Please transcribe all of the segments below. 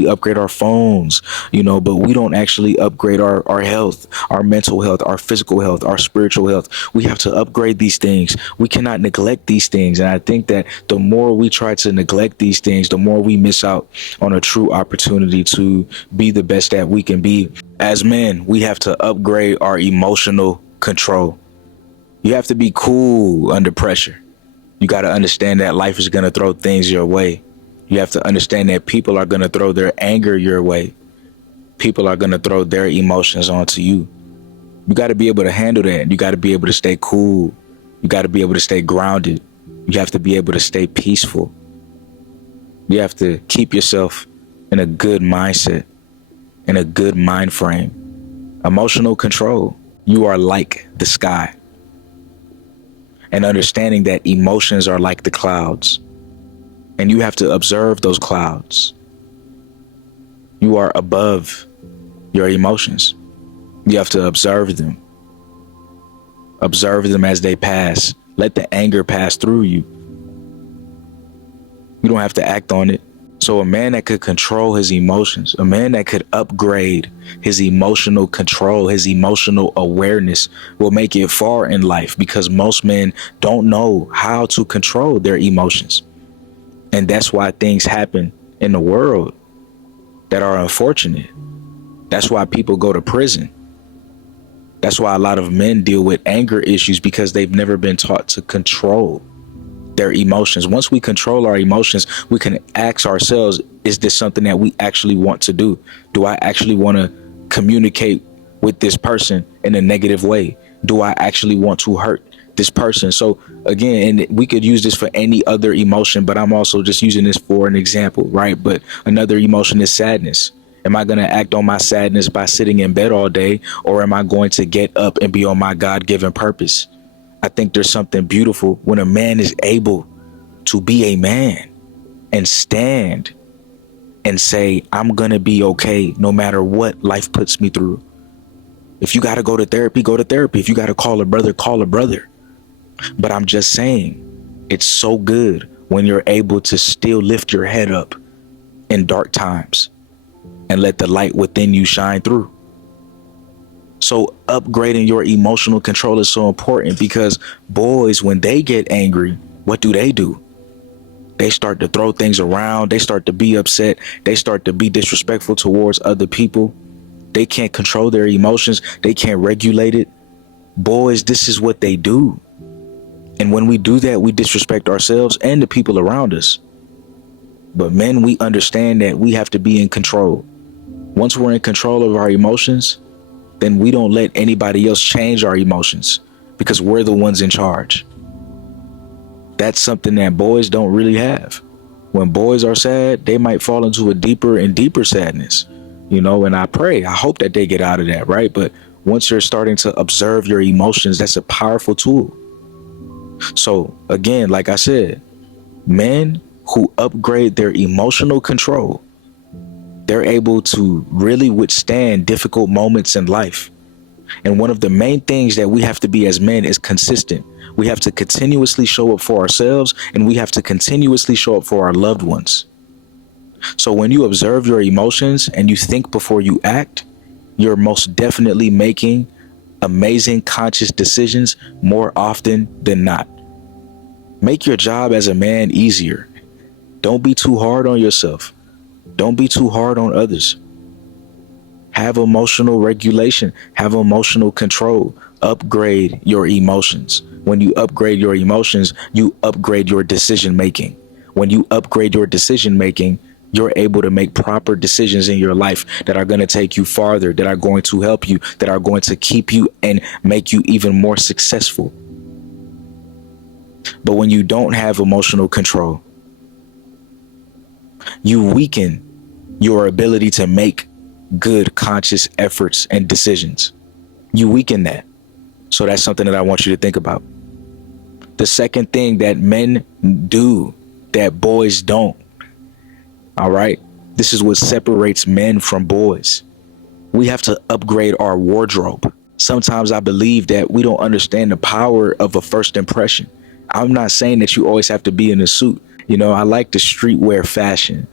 We upgrade our phones, but we don't actually upgrade our health, our mental health, our physical health, our spiritual health. We have to upgrade these things. We cannot neglect these things. And I think that the more we try to neglect these things, the more we miss out on a true opportunity to be the best that we can be. As men, we have to upgrade our emotional control. You have to be cool under pressure. You got to understand that life is going to throw things your way. You have to understand that people are going to throw their anger your way. People are going to throw their emotions onto you. You got to be able to handle that. You got to be able to stay cool. You got to be able to stay grounded. You have to be able to stay peaceful. You have to keep yourself in a good mindset, in a good mind frame. Emotional control. You are like the sky. And understanding that emotions are like the clouds. And you have to observe those clouds. You are above your emotions. You have to observe them. Observe them as they pass. Let the anger pass through you. You don't have to act on it. So a man that could control his emotions, a man that could upgrade his emotional control, his emotional awareness will make it far in life, because most men don't know how to control their emotions. And that's why things happen in the world that are unfortunate. That's why people go to prison. That's why a lot of men deal with anger issues, because they've never been taught to control their emotions. Once we control our emotions, we can ask ourselves, is this something that we actually want to do? Do I actually want to communicate with this person in a negative way? Do I actually want to hurt this person? So again, and we could use this for any other emotion, but I'm also just using this for an example, right? But another emotion is sadness. Am I going to act on my sadness by sitting in bed all day, or am I going to get up and be on my God-given purpose? I think there's something beautiful when a man is able to be a man and stand and say, I'm going to be okay no matter what life puts me through. If you got to go to therapy, go to therapy. If you got to call a brother, call a brother. But I'm just saying, it's so good when you're able to still lift your head up in dark times and let the light within you shine through. So upgrading your emotional control is so important, because boys, when they get angry, what do? They start to throw things around. They start to be upset. They start to be disrespectful towards other people. They can't control their emotions. They can't regulate it. Boys, this is what they do. And when we do that, we disrespect ourselves and the people around us. But men, we understand that we have to be in control. Once we're in control of our emotions, then we don't let anybody else change our emotions, because we're the ones in charge. That's something that boys don't really have. When boys are sad, they might fall into a deeper and deeper sadness, and I hope that they get out of that, right? But once you're starting to observe your emotions, that's a powerful tool. So again, like I said, men who upgrade their emotional control, they're able to really withstand difficult moments in life. And one of the main things that we have to be as men is consistent. We have to continuously show up for ourselves, and we have to continuously show up for our loved ones. So when you observe your emotions and you think before you act, you're most definitely making amazing conscious decisions more often than not. Make your job as a man easier. Don't be too hard on yourself. Don't be too hard on others. Have emotional regulation. Have emotional control. Upgrade your emotions. When you upgrade your emotions, you upgrade your decision making. When you upgrade your decision making, you're able to make proper decisions in your life that are going to take you farther, that are going to help you, that are going to keep you and make you even more successful. But when you don't have emotional control, you weaken your ability to make good conscious efforts and decisions. You weaken that. So that's something that I want you to think about. The second thing that men do that boys don't. All right. This is what separates men from boys. We have to upgrade our wardrobe. Sometimes I believe that we don't understand the power of a first impression. I'm not saying that you always have to be in a suit. I like the streetwear fashion,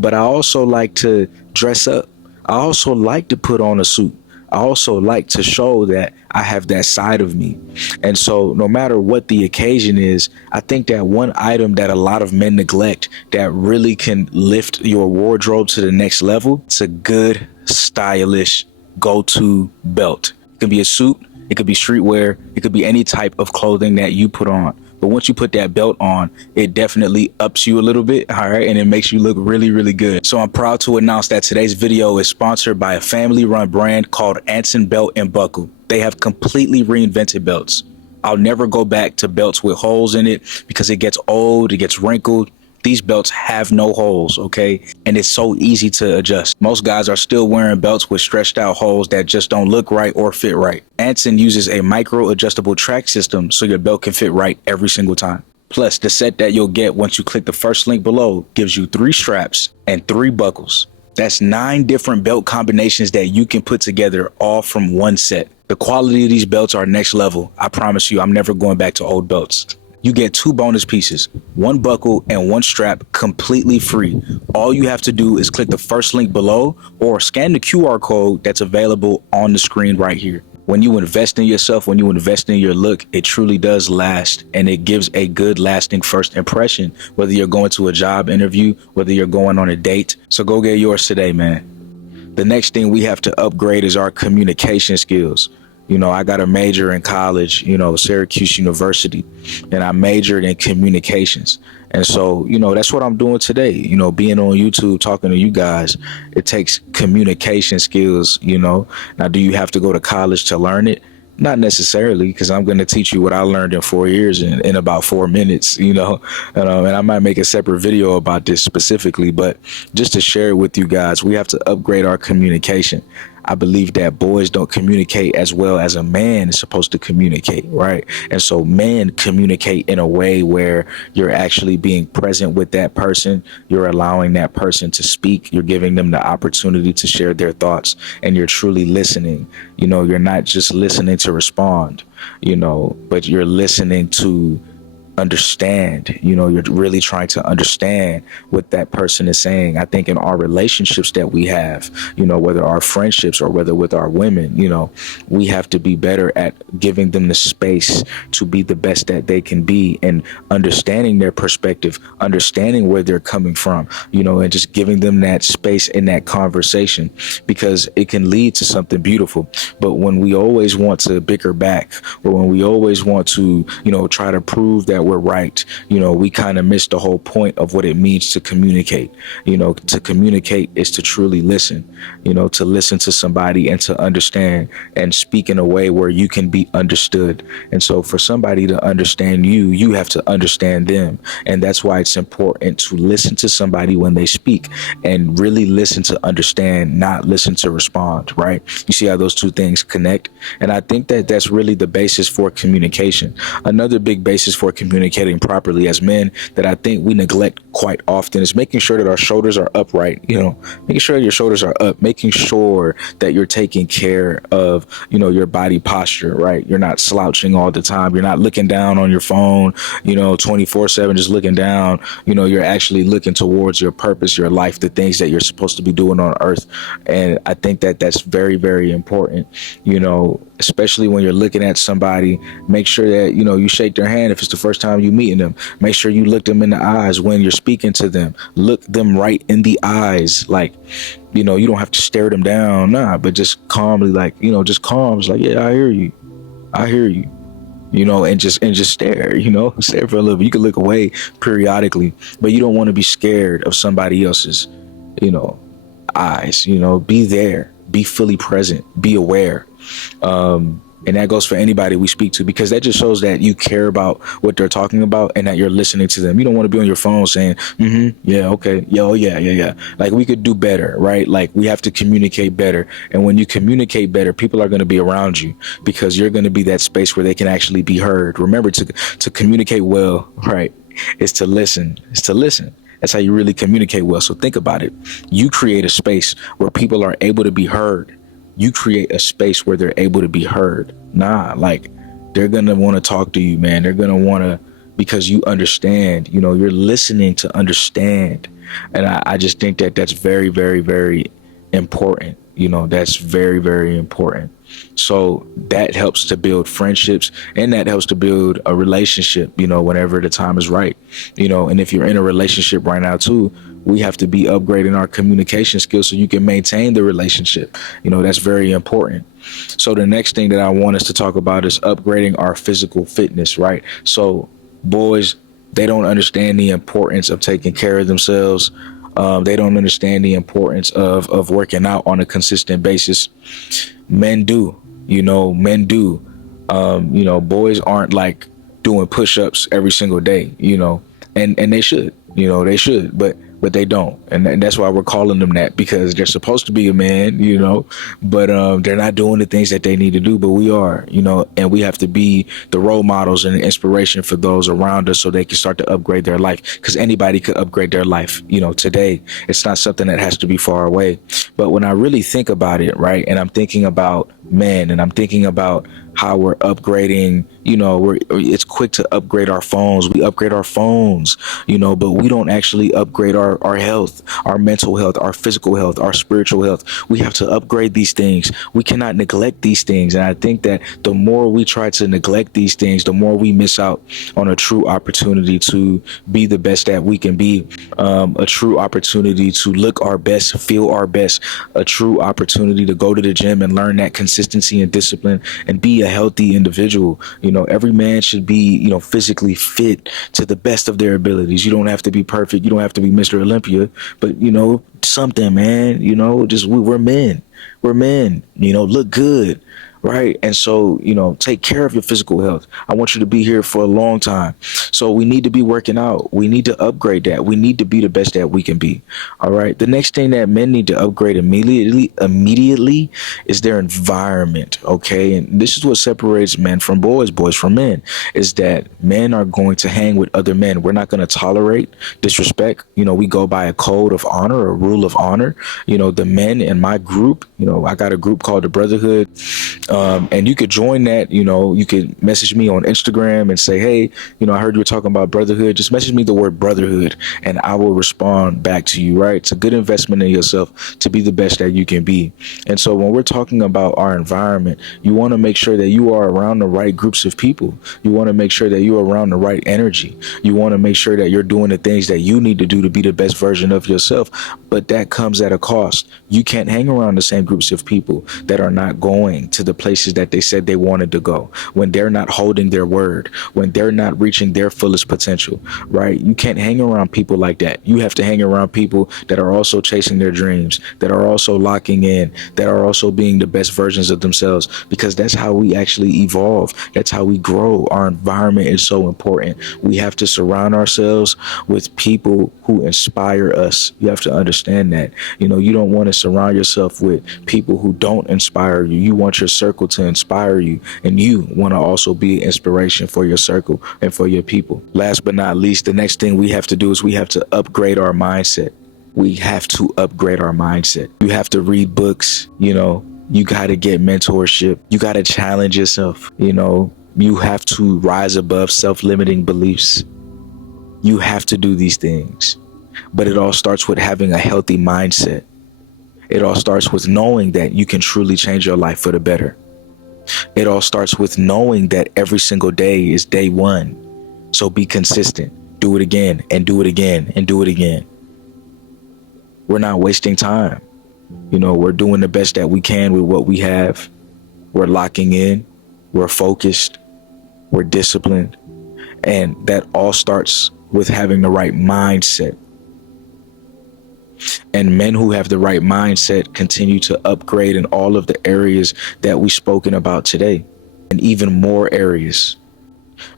but I also like to dress up. I also like to put on a suit. I also like to show that I have that side of me. And so no matter what the occasion is, I think that one item that a lot of men neglect that really can lift your wardrobe to the next level, it's a good, stylish go-to belt. It can be a suit, it could be streetwear, it could be any type of clothing that you put on. But once you put that belt on, it definitely ups you a little bit, all right? And it makes you look really, really good. So I'm proud to announce that today's video is sponsored by a family-run brand called Anson Belt and Buckle. They have completely reinvented belts. I'll never go back to belts with holes in it because it gets old, it gets wrinkled. These belts have no holes, okay? And it's so easy to adjust. Most guys are still wearing belts with stretched out holes that just don't look right or fit right. Anson uses a micro adjustable track system so your belt can fit right every single time. Plus, the set that you'll get once you click the first link below gives you 3 straps and 3 buckles. That's 9 different belt combinations that you can put together all from one set. The quality of these belts are next level. I promise you, I'm never going back to old belts. You get 2 bonus pieces, 1 buckle and 1 strap completely free. All you have to do is click the first link below or scan the QR code that's available on the screen right here. When you invest in yourself, when you invest in your look, it truly does last, and it gives a good lasting first impression, whether you're going to a job interview, whether you're going on a date. So go get yours today, man. The next thing we have to upgrade is our communication skills. I got a major in college, Syracuse University, and I majored in communications. And so, that's what I'm doing today, being on YouTube, talking to you guys. It takes communication skills, Now, do you have to go to college to learn it? Not necessarily, because I'm going to teach you what I learned in 4 years in about 4 minutes, and I might make a separate video about this specifically, but just to share it with you guys, we have to upgrade our communication. I believe that boys don't communicate as well as a man is supposed to communicate, right? And so men communicate in a way where you're actually being present with that person. You're allowing that person to speak. You're giving them the opportunity to share their thoughts, and you're truly listening. You're not just listening to respond, but you're listening to understand. You're really trying to understand what that person is saying. I think in our relationships that we have, whether our friendships or whether with our women, we have to be better at giving them the space to be the best that they can be, and understanding their perspective, understanding where they're coming from, and just giving them that space in that conversation, because it can lead to something beautiful. But when we always want to bicker back, or when we always want to, try to prove that we're right, we kind of miss the whole point of what it means to communicate. To communicate is to truly listen, to listen to somebody and to understand and speak in a way where you can be understood. And so for somebody to understand you, you have to understand them. And that's why it's important to listen to somebody when they speak, and really listen to understand, not listen to respond, right? You see how those two things connect? And I think that that's really the basis for communication. Another big basis for communicating properly as men that I think we neglect quite often is making sure that our shoulders are upright, making sure your shoulders are up, making sure that you're taking care of, your body posture, right? You're not slouching all the time. You're not looking down on your phone, 24/7, just looking down. You're actually looking towards your purpose, your life, the things that you're supposed to be doing on earth. And I think that that's very, very important, especially when you're looking at somebody. Make sure that, you shake their hand if it's the first time you meeting them. Make sure you look them in the eyes when you're speaking to them. Look them right in the eyes. Like, you don't have to stare them down, but just calmly, just calm. It's like, yeah, I hear you. And just stare, stare for a little bit. You can look away periodically, but you don't want to be scared of somebody else's, eyes. Be there, be fully present, be aware. And that goes for anybody we speak to, because that just shows that you care about what they're talking about and that you're listening to them. You don't want to be on your phone saying, yeah, okay, yeah. Like, we could do better, right? Like, we have to communicate better. And when you communicate better, people are going to be around you, because you're going to be that space where they can actually be heard. Remember, to communicate well, right, is to listen. That's how you really communicate well. So think about it. You create a space where people are able to be heard. You create a space where they're able to be heard. They're going to want to talk to you, man. They're going to want to because you understand, you're listening to understand. And I just think that that's very, very, very important. That's very, very important. So that helps to build friendships, and that helps to build a relationship, whenever the time is right. And if you're in a relationship right now too, we have to be upgrading our communication skills so you can maintain the relationship. That's very important. So the next thing that I want us to talk about is upgrading our physical fitness, right? So boys, they don't understand the importance of taking care of themselves. They don't understand the importance of working out on a consistent basis. Men do, men do. Boys aren't like doing push-ups every single day, and they should, they should, but they don't. And that's why we're calling them that, because they're supposed to be a man, but they're not doing the things that they need to do, but we are, and we have to be the role models and the inspiration for those around us so they can start to upgrade their life, because anybody could upgrade their life, today. It's not something that has to be far away. But when I really think about it, right, and I'm thinking about men, and I'm thinking about how we're upgrading, it's quick to upgrade our phones. We upgrade our phones, but we don't actually upgrade our health, our mental health, our physical health, our spiritual health. We have to upgrade these things. We cannot neglect these things. And I think that the more we try to neglect these things, the more we miss out on a true opportunity to be the best that we can be, a true opportunity to look our best, feel our best, a true opportunity to go to the gym and learn that consistency and discipline and be a healthy individual. Every man should be, physically fit to the best of their abilities. You don't have to be perfect. You don't have to be Mr. Olympia, but something, man, just we're men. We're men, look good. Right. And so, take care of your physical health. I want you to be here for a long time. So we need to be working out. We need to upgrade that. We need to be the best that we can be. All right. The next thing that men need to upgrade immediately is their environment. OK, and this is what separates men from boys, boys from men, is that men are going to hang with other men. We're not going to tolerate disrespect. We go by a code of honor, a rule of honor. The men in my group, I got a group called the Brotherhood. And you could join that, you could message me on Instagram and say, hey, I heard you were talking about brotherhood. Just message me the word brotherhood and I will respond back to you, right? It's a good investment in yourself to be the best that you can be. And so when we're talking about our environment, you want to make sure that you are around the right groups of people. You want to make sure that you're around the right energy. You want to make sure that you're doing the things that you need to do to be the best version of yourself. But that comes at a cost. You can't hang around the same groups of people that are not going to the places that they said they wanted to go, when they're not holding their word, when they're not reaching their fullest potential, right? You can't hang around people like that. You have to hang around people that are also chasing their dreams, that are also locking in, that are also being the best versions of themselves, because that's how we actually evolve. That's how we grow. Our environment is so important. We have to surround ourselves with people who inspire us. You have to understand that. You don't want to surround yourself with people who don't inspire you. You want your circle to inspire you, and you want to also be an inspiration for your circle and for your people. Last but not least, the next thing we have to do is we have to upgrade our mindset. We have to upgrade our mindset. You have to read books, you got to get mentorship. You got to challenge yourself. You have to rise above self-limiting beliefs. You have to do these things, but it all starts with having a healthy mindset. It all starts with knowing that you can truly change your life for the better. It all starts with knowing that every single day is day one. So be consistent. Do it again and do it again and do it again. We're not wasting time. We're doing the best that we can with what we have. We're locking in. We're focused. We're disciplined. And that all starts with having the right mindset. And men who have the right mindset continue to upgrade in all of the areas that we've spoken about today, and even more areas.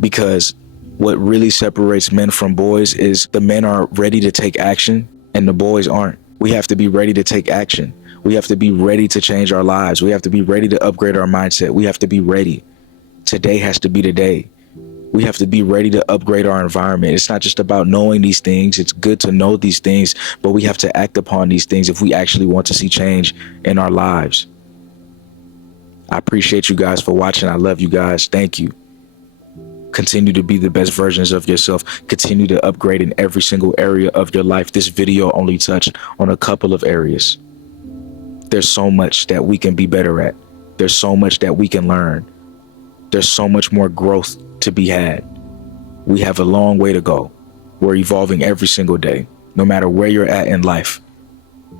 Because what really separates men from boys is the men are ready to take action and the boys aren't. We have to be ready to take action. We have to be ready to change our lives. We have to be ready to upgrade our mindset. We have to be ready. Today has to be the day. We have to be ready to upgrade our environment. It's not just about knowing these things. It's good to know these things, but we have to act upon these things if we actually want to see change in our lives. I appreciate you guys for watching. I love you guys. Thank you. Continue to be the best versions of yourself. Continue to upgrade in every single area of your life. This video only touched on a couple of areas. There's so much that we can be better at. There's so much that we can learn. There's so much more growth to be had. We have a long way to go. We're evolving every single day, no matter where you're at in life.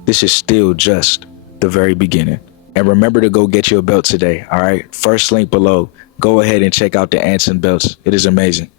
This is still just the very beginning. And remember to go get your belt today, all right? First link below. Go ahead and check out the Anson belts. It is amazing.